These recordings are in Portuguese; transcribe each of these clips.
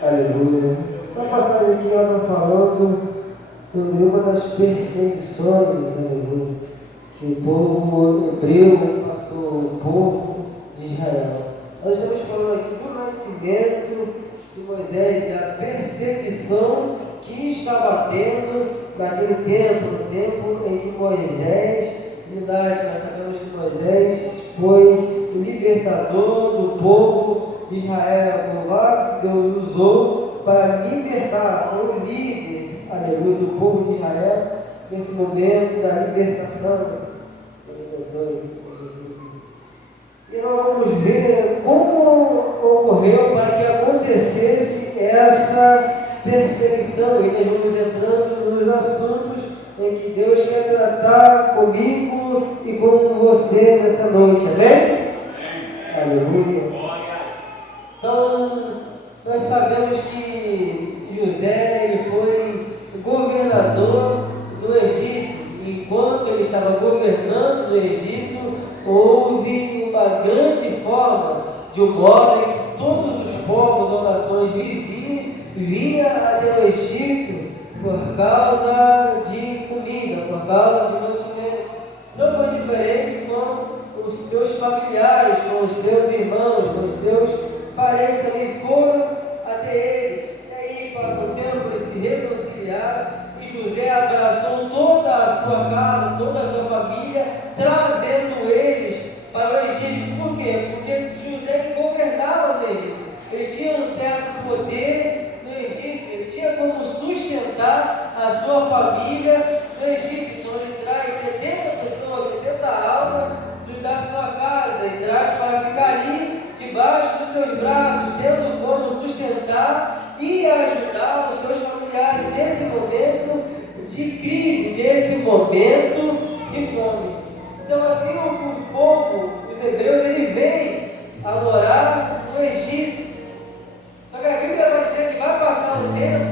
Aleluia. Essa passagem aqui ela está falando sobre uma das perseguições, aleluia, que o povo hebreu passou, o povo de Israel. Nós estamos falando aqui do nascimento de Moisés e a perseguição que estava tendo naquele tempo, no tempo em que Moisés nasce. Nós sabemos que Moisés foi o libertador do povo de Israel, o vaso que Deus usou para libertar, foi o líder, aleluia, do povo de Israel nesse momento da libertação. E nós vamos ver como ocorreu para que acontecesse essa perseguição. E nós vamos entrando nos assuntos em que Deus quer tratar comigo e com você nessa noite, amém? Aleluia. Então, nós sabemos que José ele foi governador do Egito. Enquanto ele estava governando no Egito, houve uma grande forma de um modo em que todos os povos ou nações vizinhas vinham até o Egito por causa de comida, por causa de mantimento. Não foi diferente com os seus familiares, com os seus irmãos, com os seus parentes também foram até eles. E aí passa o tempo, eles se reconciliaram e José abraçou toda a sua casa, toda a sua família, trazendo eles para o Egito. Por quê? Porque José governava no Egito. Ele tinha um certo poder no Egito, ele tinha como sustentar a sua família no Egito. Então ele traz 70 pessoas, 70 almas da sua casa e traz para ficar ali debaixo dos seus braços, tendo como sustentar e ajudar os seus familiares nesse momento de crise, nesse momento de fome. Então assim o povo, os hebreus, ele vem a morar no Egito. Só que a Bíblia vai dizer que vai passar um tempo,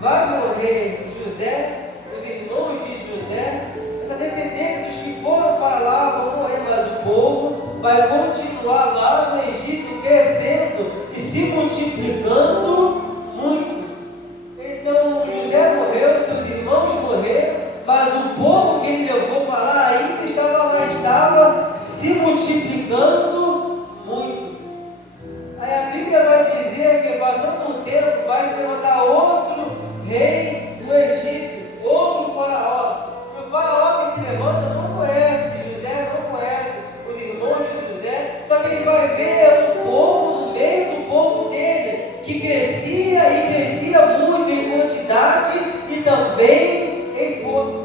vai morrer José, os irmãos de José, essa descendência dos que foram para lá vão morrer, mas o povo vai continuar lá no Egito crescendo e se multiplicando muito. Então José morreu, seus irmãos morreram, mas o povo que ele levou para lá ainda estava lá, estava se multiplicando muito. Aí a Bíblia vai dizer que passando um tempo vai se levantar outro rei no Egito, outro faraó. O faraó que se levanta não conhece José, não conhece os irmãos de José, só que ele vai ver um povo no meio do povo dele, que crescia e crescia muito em quantidade e também em força.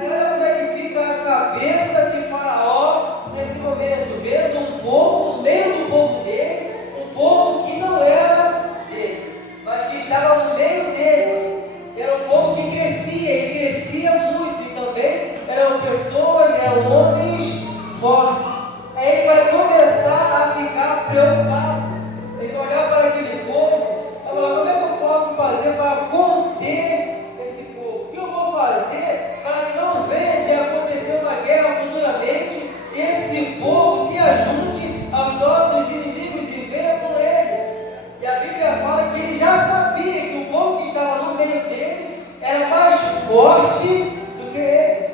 Aí olha como é que fica a cabeça de faraó nesse momento, vendo um povo no meio do povo dele, um povo que não era dele, mas que estava no meio deles. Era um povo que crescia e crescia muito, e também eram pessoas, eram homens fortes. Aí ele vai começar a ficar preocupado. Ele vai olhar para aquele povo e vai falar: como é que eu posso fazer para conter esse povo? O que eu vou fazer para que não venha de acontecer uma guerra futuramente e esse povo se ajunte aos nossos inimigos e venha com eles? E a Bíblia fala que ele já sabia que o povo que estava no meio dele era mais forte do que eles,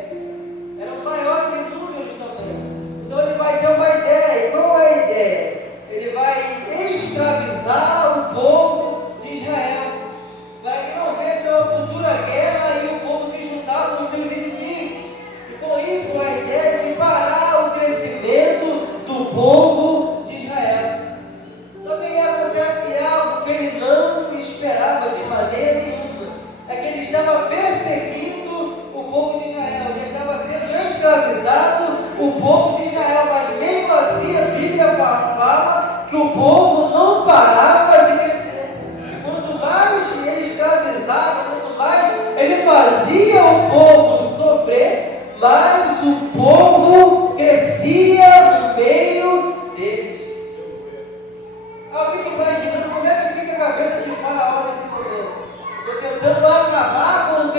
eram maiores em números também. Então ele vai ter uma ideia. E qual é a ideia? Ele vai escravizar o povo de Israel, para que não venha ter uma futura guerra e o povo se juntar com os seus inimigos. E com isso a ideia é de parar o crescimento do povo de Israel. Só que aí acontece algo que ele não esperava de maneira nenhuma. É que ele estava perseguindo o povo de Israel, ele estava sendo escravizado o povo de Israel, mas mesmo assim a Bíblia fala que o povo não parava de crescer. E quanto mais ele escravizava, quanto mais ele fazia o povo sofrer, mais o povo crescia no meio deles. Eu fico imaginando como é que fica a cabeça de Faraó nesse momento. Estou tentando acabar com o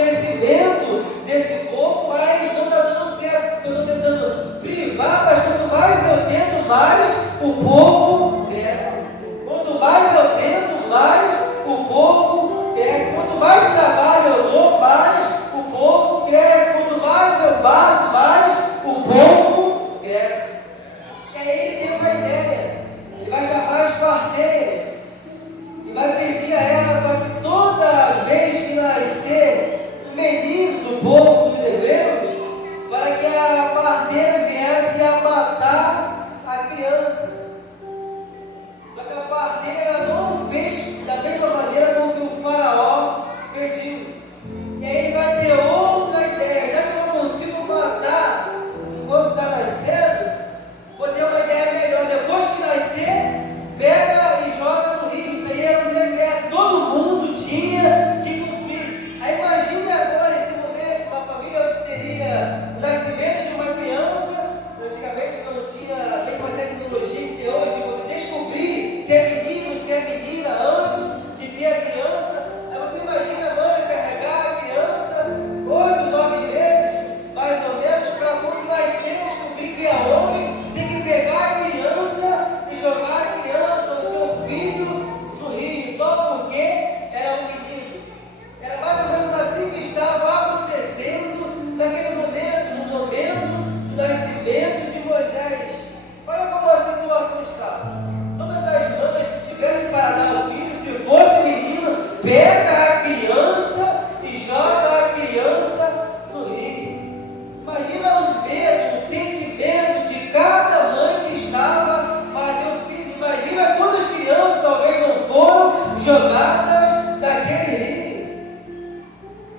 jogadas daquele rio.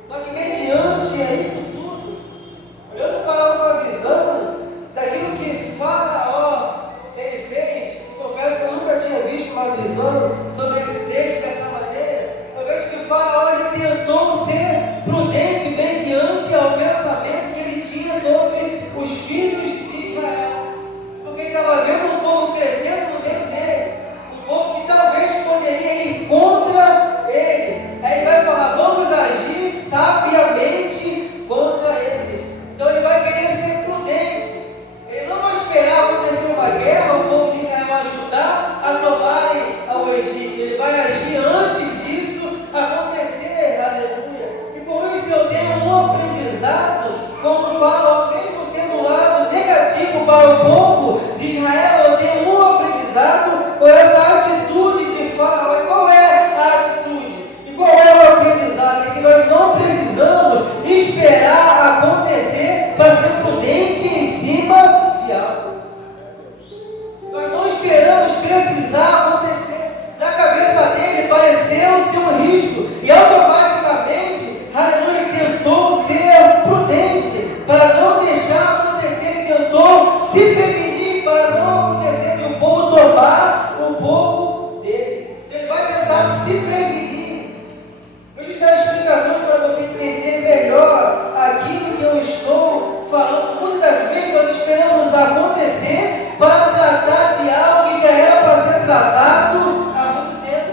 Só que mediante a isso tudo, olhando para uma visão daquilo que Faraó ele fez, confesso que eu nunca tinha visto uma visão sobre esse texto dessa maneira. Eu vejo que Faraó ele tentou ser prudente mediante ao pensamento que ele tinha sobre os filhos de Israel, porque ele estava vendo um povo crescendo no meio dele, um povo que talvez poderia ir contra ele. Aí ele vai falar: vamos agir sabiamente contra eles. Então ele vai querer ser prudente. Ele não vai esperar acontecer uma guerra, o povo de Israel vai ajudar a tomarem ao Egito. Ele vai agir antes disso acontecer. Aleluia. E com isso eu tenho um aprendizado, como Faraó, mesmo sendo um lado negativo para o povo de Israel, eu tenho um aprendizado com essa atitude de Faraó. E qual é a atitude? E qual é o aprendizado? É que nós não precisamos esperar acontecer para ser prudente em cima de algo. Nós não esperamos precisar acontecer. Na cabeça dele pareceu ser um risco, e automaticamente, aleluia, ele tentou ser prudente para não deixar acontecer. Ele tentou se prevenir para não acontecer de um povo tomar o povo dele. Ele vai tentar se prevenir. Deixa eu dar explicações para você entender melhor aquilo que eu estou falando. Muitas das vezes nós esperamos acontecer para tratar de algo que já era para ser tratado há muito tempo.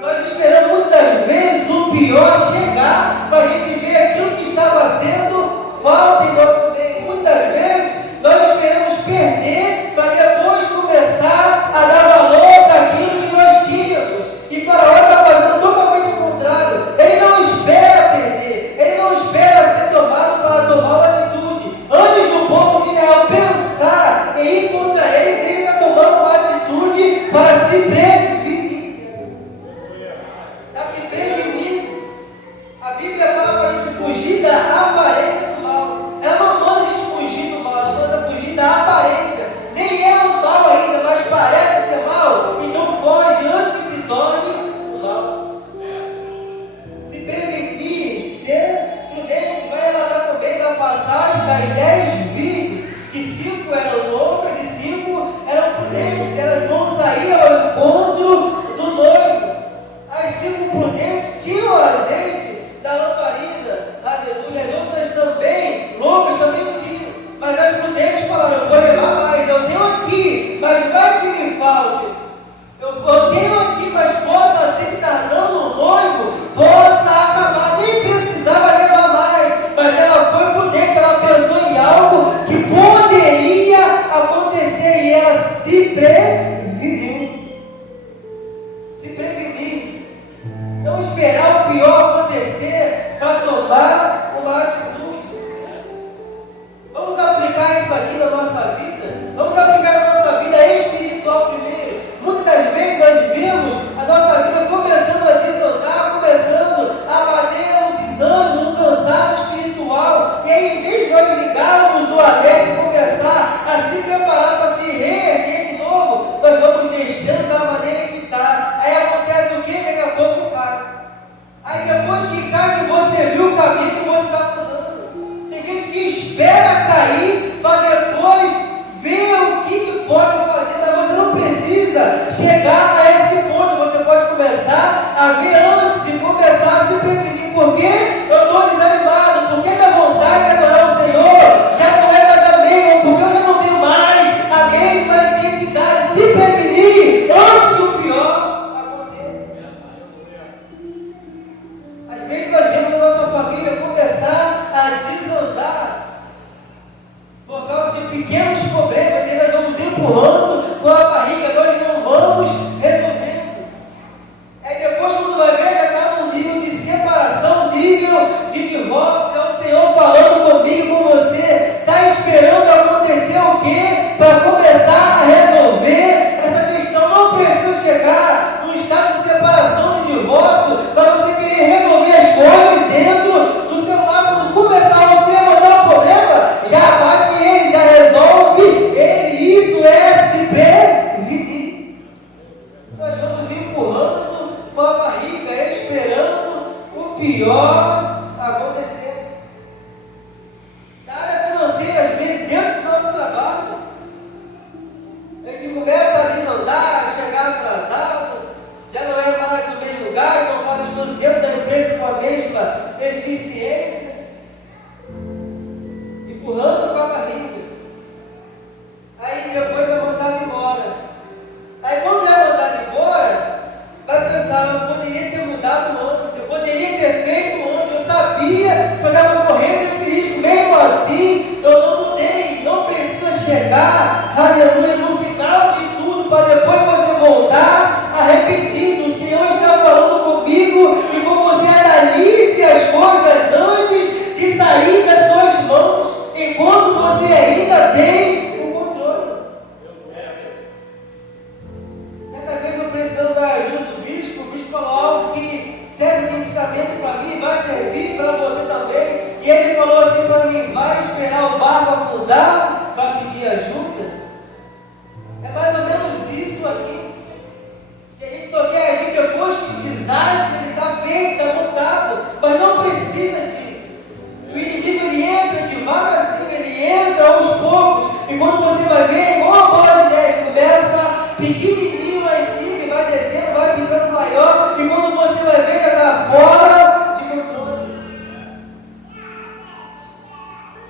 Nós esperamos muitas das vezes o pior chegar para a gente ver aquilo que estava sendo falta em nosso meio. Muitas das vezes nós esperamos perder para depois começar a dar valor para aquilo que nós tínhamos. E Faraó está fazendo totalmente o contrário. Ele não espera perder, ele não espera ser tomado para tomar uma atitude. Antes do povo de Israel pensar em ir contra eles, ele está tomando uma atitude para se prevenir. Está se prevenindo. A Bíblia fala para a gente fugir da aparência do mal. Ela não manda a gente fugir do mal, ela manda fugir da aparência. Nem é um mal ainda, mas parece ser mal. Então foge antes que se torne o mal. Se prevenir, ser prudente. Vai relatar também da passagem das 10 virgens, que 5 eram loucas e 5 eram prudentes. Elas não saíam ao encontro do noivo. As 5 prudentes tinham azeite da lamparina, aleluia. As outras também, loucas também tinham, mas as prudentes falaram: eu vou levar mais, eu tenho aqui, mas vai que me falte. Eu tenho aqui, mas possa ser que está dando um noivo, possa acabar, nem precisava levar mais, mas ela foi prudente, ela pensou em algo que poderia acontecer e ela se preveniu. Se prevenir. Não esperar o pior acontecer para tomar uma atitude. Vamos aplicar isso aqui na nossa vida? Vamos aplicar na nossa vida espiritual primeiro. Muitas das vezes nós vemos a nossa vida começando a desandar, começando a bater um desânimo, um cansaço espiritual. E aí, em vez de nós ligarmos o alerta e começar a se preparar para se reerguer de novo, nós vamos deixando da maneira que está. Aí acontece o quê? Daqui a pouco cai. Aí depois que cai, que você viu o caminho que você está andando. Tem gente que espera cair para depois ver o que pode fazer, mas você não precisa chegar a esse ponto. Você pode começar a ver antes e começar a se prevenir. Por quê? Eu estou desanimado, porque minha vontade de adorar o Senhor já não é mais a mesma, porque eu já não tenho mais a mesma intensidade. Se prevenir antes que o pior aconteça. Às vezes nós vemos a nossa família começar a desandar por causa de pequenos problemas, e nós vamos empurrando com a barriga, nós não vamos resolvendo. Aí depois, quando vai ver, já está num nível de separação pior acontecendo. Na área financeira, às vezes, dentro do nosso trabalho, a gente começa a desandar, a chegar atrasado, já não é mais o mesmo lugar, não faz as coisas dentro da empresa com a mesma eficiência, empurrando com a barriga. Aí depois é mandado embora. Aí quando é mandado embora, vai pensar, eu poderia ter mudado antes, eu poderia ter feito antes, eu sabia que eu estava correndo esse risco, mesmo assim, eu não mudei, não precisa chegar, aleluia, no final de tudo, para depois você voltar arrependido. O Senhor está falando comigo e com você, analise as coisas antes de sair das suas mãos, enquanto você ainda tem o controle. Certa vez eu precisando da ajuda do bispo, o bispo falou algo que serve de ensinamento para mim, vai servir para você também, e ele falou assim para mim: vai esperar o barco afundar para pedir ajuda? É mais ou menos isso aqui, que a gente só quer agir depois que o desastre ele está feito, está montado, mas não precisa disso. O inimigo ele entra devagarzinho, ele entra aos poucos, e quando você vai ver, é igual a bola de neve, começa pequenininho lá em cima, e vai descendo, vai ficando maior, e quando você vai ver, já está fora de controle.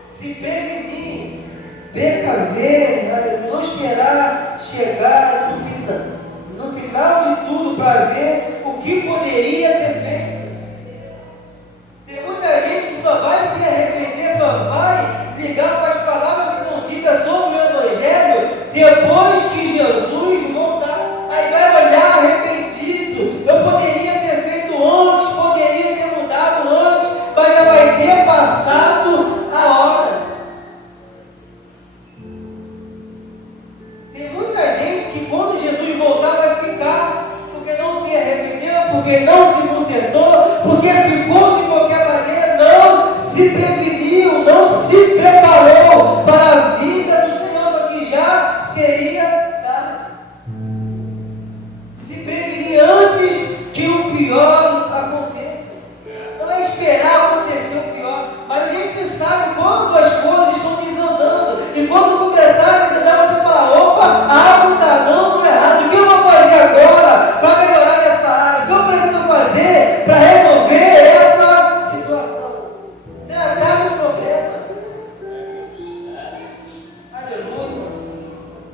Se prevenir, precaver, não esperar chegar no final de tudo para ver o que poderia ter feito. Tem muita gente que só vai se arrepender, só vai ligar para as palavras que são ditas sobre o Evangelho depois que Jesus voltar. Aí vai olhar arrependido. Eu poderia ter feito antes, poderia ter mudado antes, mas já vai ter passado a hora. Tem muita gente que quando Jesus voltar vai ficar, porque não se arrependeu, porque não se consertou, porque ficou de qualquer maneira, não se preveniu, não se preparou para a vida do Senhor, só que já seria tarde. Se prevenir antes que o pior aconteça. Não é esperar acontecer o pior, mas a gente sabe quando as coisas estão desandando, e quando começar a desandar, você fala: opa, a água está dando errado, o que eu vou fazer agora para melhorar essa área? O que eu preciso fazer para resolver essa situação? Tratar o problema. Aleluia.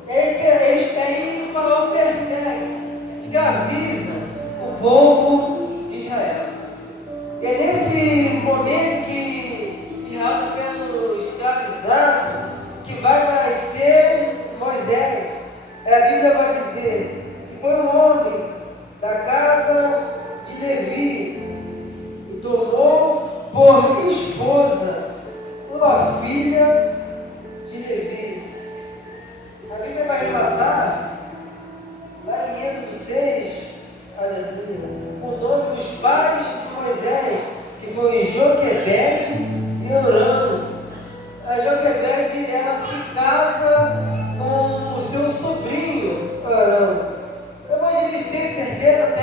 Aí o faraó persegue, escraviza o povo de Israel. E é nesse momento que Israel está sendo escravizado que vai nascer Moisés. A Bíblia vai dizer que foi um homem da casa de Levi e tomou por esposa uma filha de Levi. A Bíblia vai relatar, lá em Êxodo 6, aleluia, o nome dos pais de Moisés, que foi Joquebede e Orão. A Joquebede, ela se casa com o seu sobrinho Arão. Depois eles têm certeza,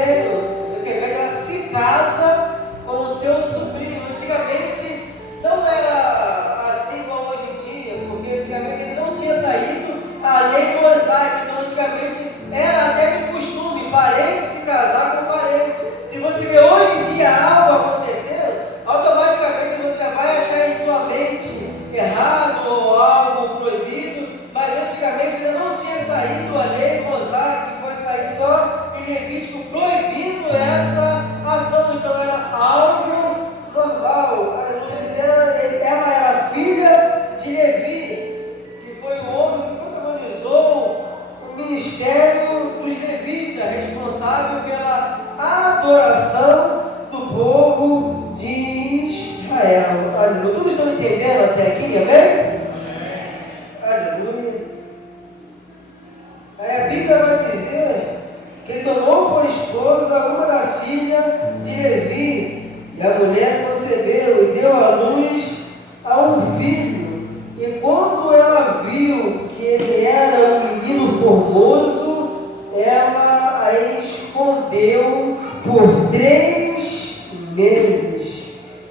Joquebede, ela se casa com o seu sobrinho. Antigamente não era assim como hoje em dia, porque antigamente ele não tinha saído a lei mosaica, então antigamente era até de costume parente se casar com parente. Se você vê hoje em dia algo acontecendo, automaticamente você já vai achar em sua mente errado ou algo proibido, mas antigamente ainda não tinha saído a lei mosaica, que foi sair só em Levítico proibindo essa ação, então era algo normal. Ela era filha de Levi, que foi o homem que protagonizou o ministério dos levitas, responsável pela adoração do povo de Israel. Aleluia. Todos estão entendendo até aqui, amém? Aleluia. Aí a Bíblia vai dizer que ele tomou por esposa uma da filha de Levi, e a mulher concebeu e deu à luz a um filho. E quando ela viu que ele era um menino formoso, ela a escondeu por 3 meses.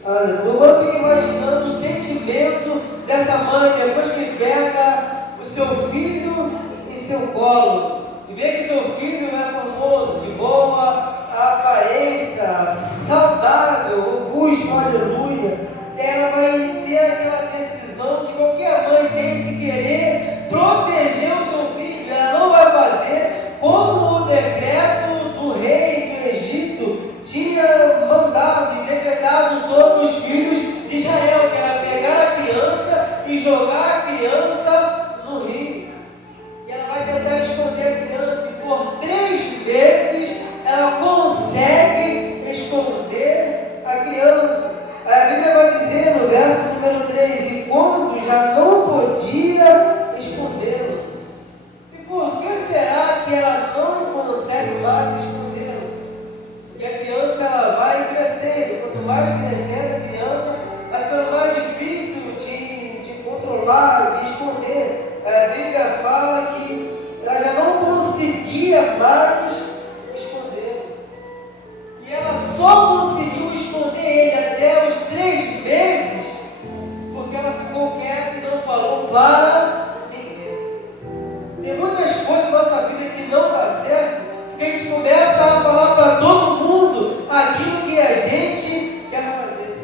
Agora eu fico imaginando o sentimento dessa mãe, depois que pega o seu filho em seu colo, e vê que seu filho é formoso, de boa aparência, saudável, robusto, aleluia. Ela vai ter aquela decisão que qualquer mãe tem de querer proteger o seu filho. Ela não vai fazer como o decreto do rei do Egito tinha mandado e decretado sobre os filhos de Israel, que era pegar a criança e jogar a criança no rio. E ela vai tentar esconder a criança, e por 3 vezes ela consegue esconder a criança. A Bíblia vai dizer no verso número 3: e quando já não podia escondê-lo. E por que será que ela não consegue mais escondê-lo? Porque a criança ela vai crescendo, quanto mais crescendo a criança, vai ficando mais difícil de controlar, de esconder. A Bíblia fala que ela já não conseguia mais esconder. E ela só conseguiu esconder ele até os 3 meses, porque ela ficou quieta e não falou para ninguém. Tem muitas coisas na nossa vida que não dá certo, que a gente começa a falar para todo mundo aquilo que a gente quer fazer.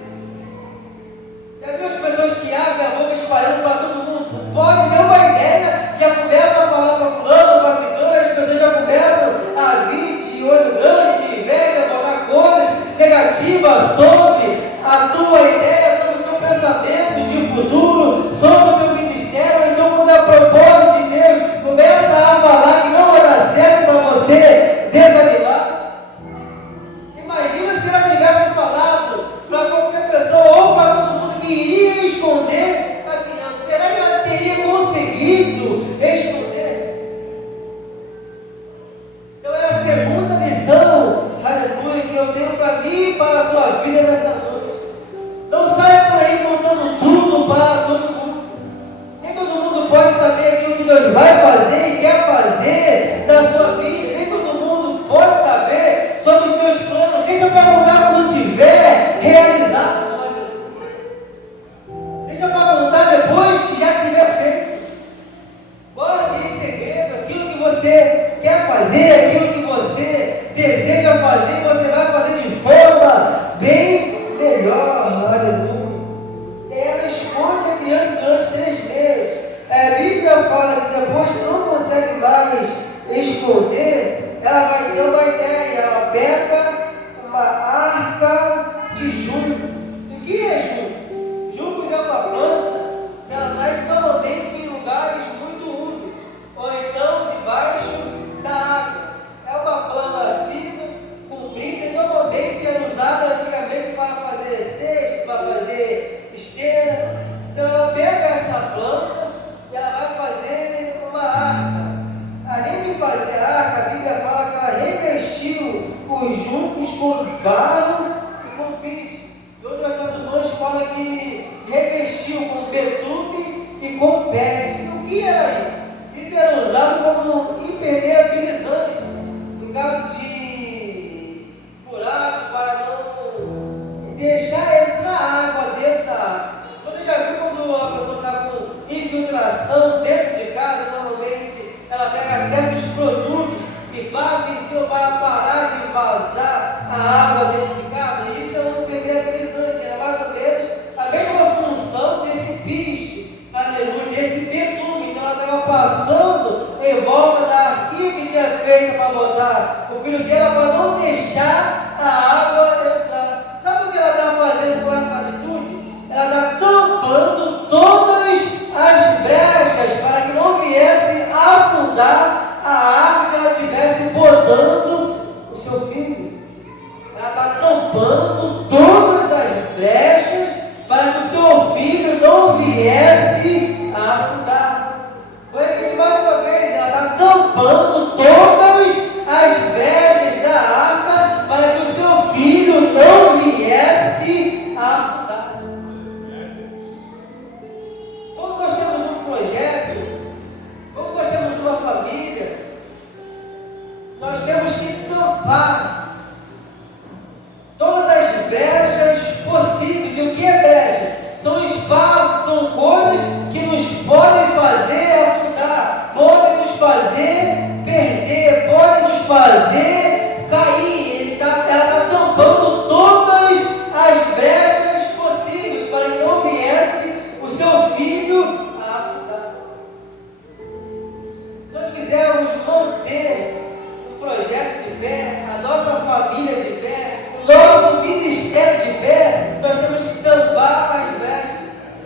Já viu as pessoas que abrem a boca espalhando para todo mundo? Pode ter uma ideia, já começa a falar para fulano, para ciclano, as pessoas já começam a vir de olho grande, de inveja, botar coisas negativas sobre a tua ideia, sobre o seu pensamento de futuro, sobre o teu ministério. Então, quando é propósito de Deus, começa a falar que não vai dar certo para você desanimar. Imagina se ela tivesse falado para qualquer pessoa ou para todo mundo que iria esconder a criança. Será que ela teria conseguido esconder? Então é a segunda lição, aleluia, que eu tenho para mim e para a sua vida nessa noite. Não saia por aí contando tudo para todo mundo. Nem todo mundo pode saber aquilo que Deus vai fazer e quer fazer na sua vida. Nem todo mundo pode saber sobre os teus planos. Deixa para contar quando tiver realizado. Deixa para contar depois que já tiver feito. Guarde em segredo aquilo que você quer fazer, aquilo que você deseja fazer, você vai fazer de forma bem melhor. Aleluia. E ela esconde a criança durante 3 meses. A Bíblia fala que depois que não consegue mais esconder, ela vai ter uma ideia. Ela pega uma arca de juncos. O que é juncos? Juncos é uma planta que ela nasce normalmente em lugares muito úmidos, ou então debaixo da água. É uma planta fina, comprida, e normalmente era usada antigamente para fazer cesto, para fazer esteira. Então ela pega essa planta e ela vai fazer uma arca. Além de fazer a arca, a Bíblia fala que ela revestiu os juncos com barro e com piche. Em outras traduções fala que revestiu com betume e com pele. E o que era isso? Isso era usado como impermeabilizante no caso de buracos, para não deixar entrar água dentro da água. Você já viu quando a pessoa está com infiltração dentro de casa? Normalmente ela pega certos produtos e passa em cima para parar de vazar a água dentro de casa. Isso é um impermeabilizante, é mais ou menos a mesma função desse piche, aleluia, desse betume. Então ela estava passando em volta da arquinha que tinha feito para botar o filho dela, para não deixar a água entrar. Sabe o que ela está fazendo com essa atitude? Ela está tampando todas as brechas para que não viesse a afundar a água que ela estivesse botando o seu filho. Ela está tampando todas as brechas para que o seu filho não viesse a afundar. Vou repetir mais uma vez: ela está tampando todas as brechas da arca para que o seu filho não viesse a afundar. Quando nós temos um projeto, quando nós temos uma família, nós temos que tampar todas as E o que é brecha? São espaços, são coisas que nos podem fazer afundar, podem nos fazer perder, podem nos fazer cair. Ela está tampando todas as brechas possíveis para que não viesse o seu filho a afundar. Se nós quisermos manter o projeto de pé, a nossa família de pé, o nosso ministério de pé, nós temos que tampar as brechas.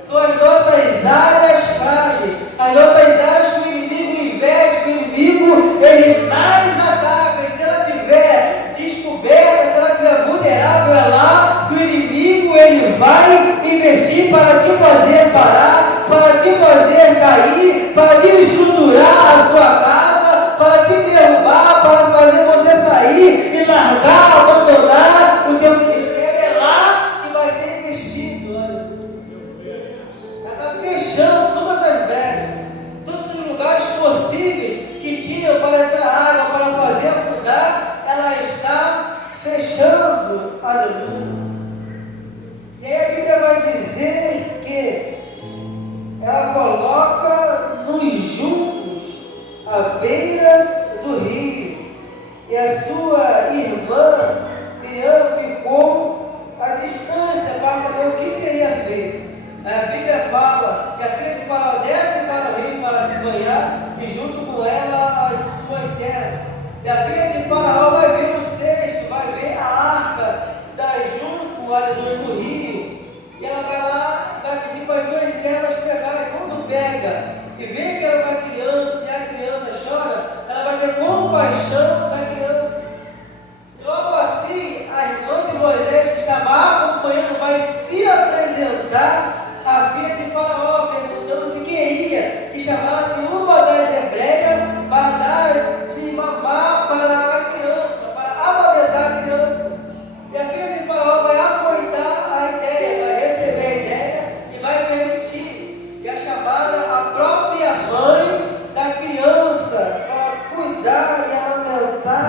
São as nossas áreas frágeis, as nossas áreas que o inimigo investe, que o inimigo ele mais ataca. E se ela estiver descoberta, se ela estiver vulnerável, é lá que o inimigo ele vai investir para te fazer parar, para te fazer cair, para desestruturar a sua casa, para te derrubar, para fazer você sair e largar, abandonar o teu ministério. É lá que vai ser investido. Ela está fechando todas as brechas, todos os lugares possíveis que tinham para entrar água, para fazer afundar, ela está fechando. Aleluia. E aí a Bíblia vai dizer que ela coloca nos juncos à beira do rio. E a sua irmã Miriam ficou à distância para saber o que seria feito. A Bíblia fala que a filha de Faraó desce para o rio para se banhar e junto com ela as suas servas. E a filha de Faraó vai ver o cesto, vai ver a arca da junco, aleluia, no rio. E ela vai lá, vai pedir para as suas servas pegarem. Quando pega e vê que era uma criança e a criança chora, ela vai ter compaixão da criança. E logo assim, a irmã de Moisés, que estava acompanhando, vai se apresentar à filha de Faraó, perguntando se queria que chamasse uma das hebreias para dar de mamar para a criança, para amamentar a criança. E a filha de Faraó vai apoiar a ideia, vai receber a ideia e vai permitir que a chamada a própria mãe da criança para cuidar e amamentar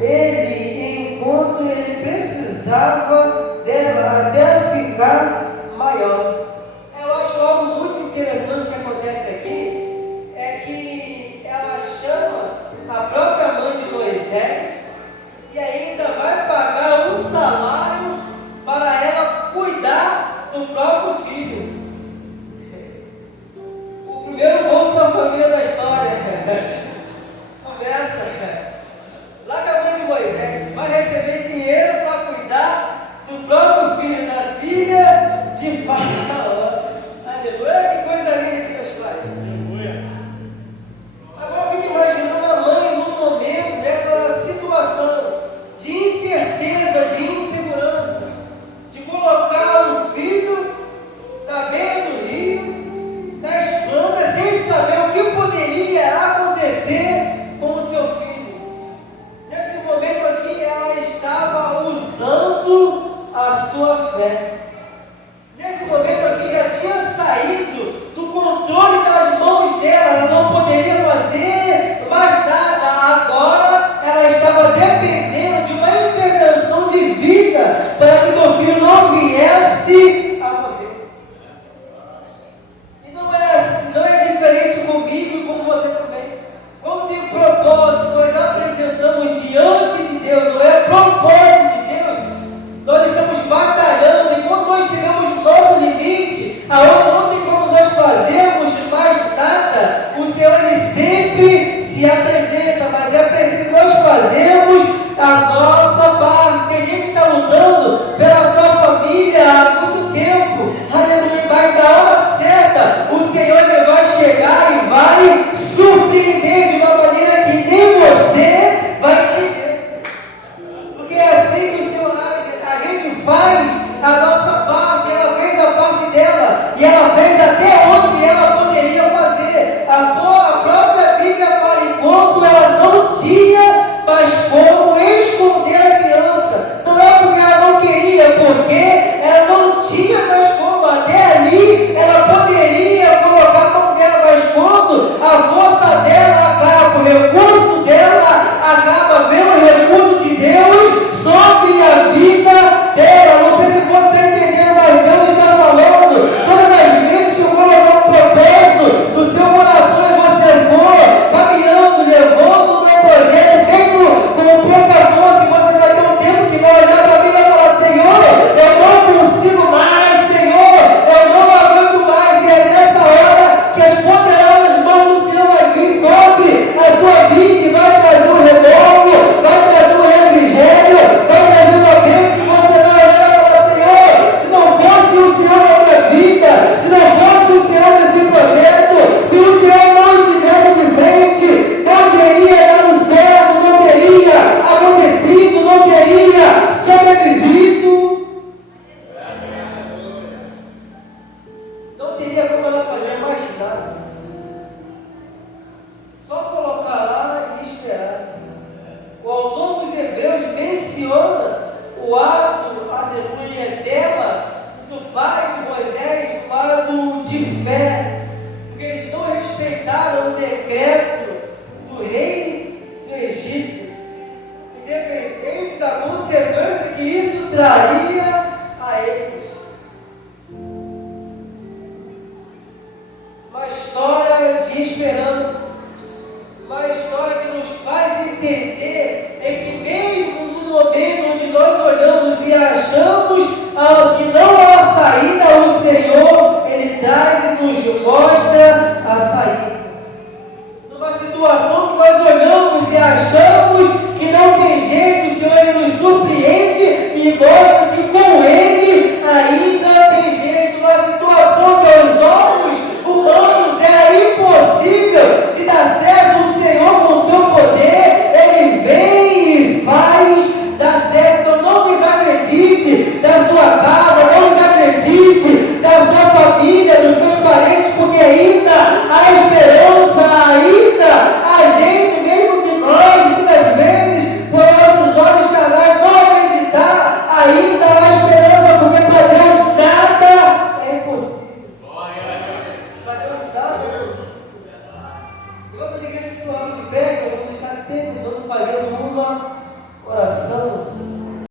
ele enquanto ele precisava dela até ficar maior. Eu acho algo muito interessante que acontece aqui, é que ela chama a própria mãe de Moisés e ainda vai pagar um salário para ela cuidar do próprio filho. O primeiro Bolsa Família da história. Começa lá com a mãe de Moisés, vai receber dinheiro para cuidar do próprio filho, da filha de Faraó. Aleluia, que coisa linda que Deus faz. Aleluia. Agora eu fico imaginando a mãe no momento dessa situação de incerteza, de insegurança, de colocar um filho na beira do rio, das plantas, sem saber o que poderia acontecer com o seu filho. Nesse momento aqui, ela estava usando a sua fé. Nesse momento aqui, já tinha saído do controle das mãos dela, ela não poderia fazer mais nada. Agora, ela estava dependendo de uma intervenção divina para que o filho não viesse a morrer. E não é diferente comigo e com você também. Quando tem propósito, nós apresentamos diante de Deus, não é propósito de Deus, nós estamos batalhando, e quando nós chegamos no nosso limite, aonde não tem como nós fazermos mais nada, o Senhor ele sempre se apresenta, mas é preciso nós fazermos a nossa parte. Tem gente que está lutando pela sua família há muito tempo, aleluia, mas na hora certa, o Senhor ele vai chegar e vai surpreender de uma maneira que nem você vai entender, porque é assim que o Senhor age. A gente faz a nossa parte, ela fez a parte dela, e ela fez até onde ela poderia fazer. A própria Bíblia fala, enquanto ela não tinha mais como esconder a criança. Não é porque ela não queria, porque ela não tinha mais como. Até ali ela poderia colocar a mão dela, mas quando a força dela acaba, o recurso dela acaba, vendo o recurso de Deus sobre a vida dela. Não sei se lado, aleluia, dela, do pai de Moisés, do lado de fé, porque eles não respeitaram o decreto do rei do Egito, independente da consequência que isso traria a eles. Uma história de esperança, uma história que nos faz entender é que mesmo no momento onde nós olhamos e achamos algo que